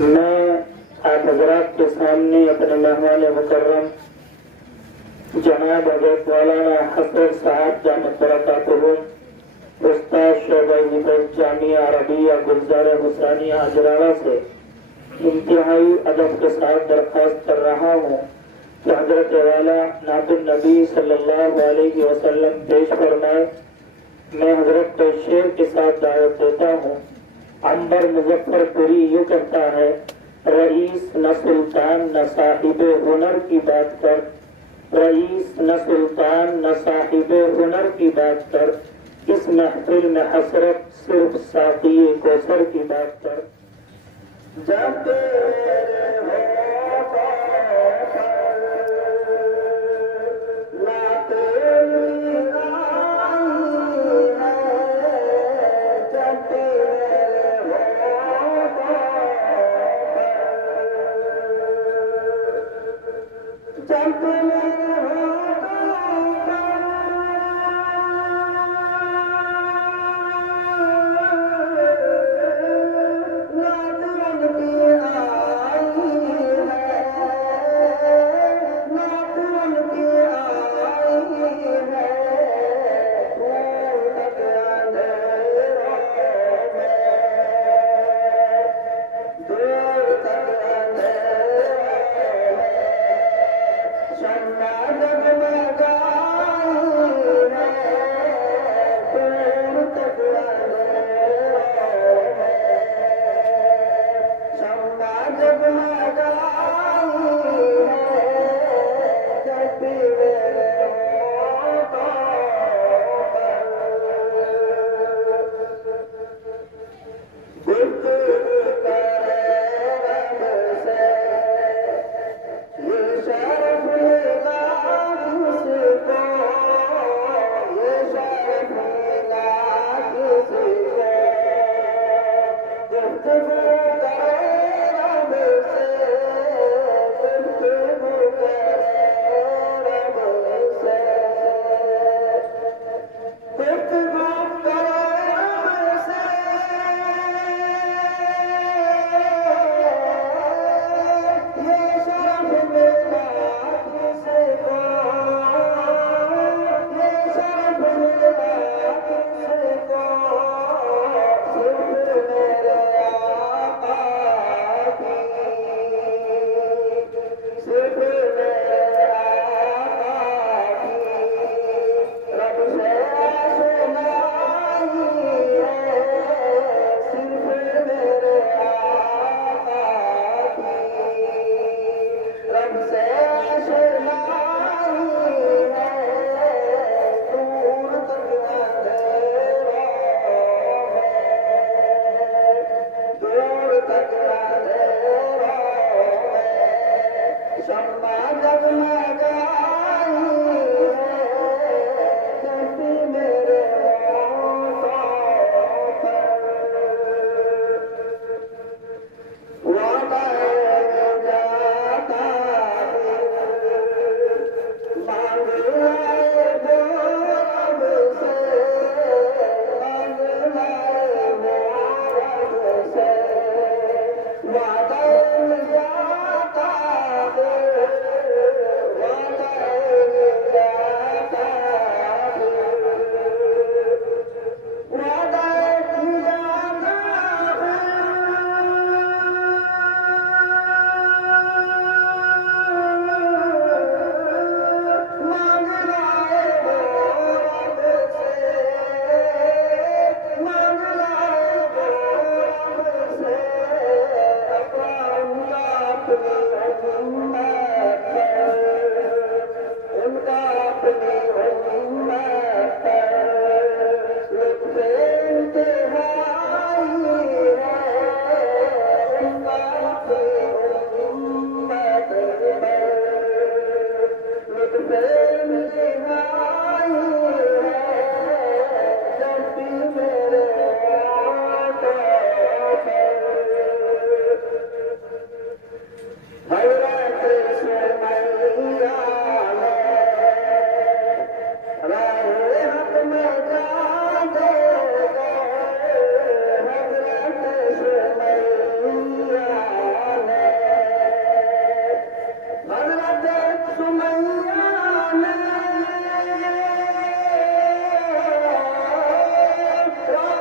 मैं आप हजरात के सामने अपने मेहमान मुकर्रम जनाब हज़रत मौलाना हसन साहब जामत बरकातुहू उस्ताद शोबा जामिया अरबिया गुलजार हुसैनिया अजराड़ा से इंतहाई अदब के साथ दरख्वास्त कर रहा हूँ कि हजरत वाला नाबुल नबी सल्लल्लाहु अलैहि वसल्लम पेश फरमाए। मैं हजरत को शेर के साथ दावत देता हूँ। अंबर मुजफ्फरपुरी यूँ कहता है, रईस न सुल्तान न साहिबे हुनर की बात कर, रईस न सुल्तान न साहिबे हुनर की बात कर, इस महफिल में हसरत सिर्फ साक़िए कौसर की बात कर। जब तेरे होठों पर लाते जगमगा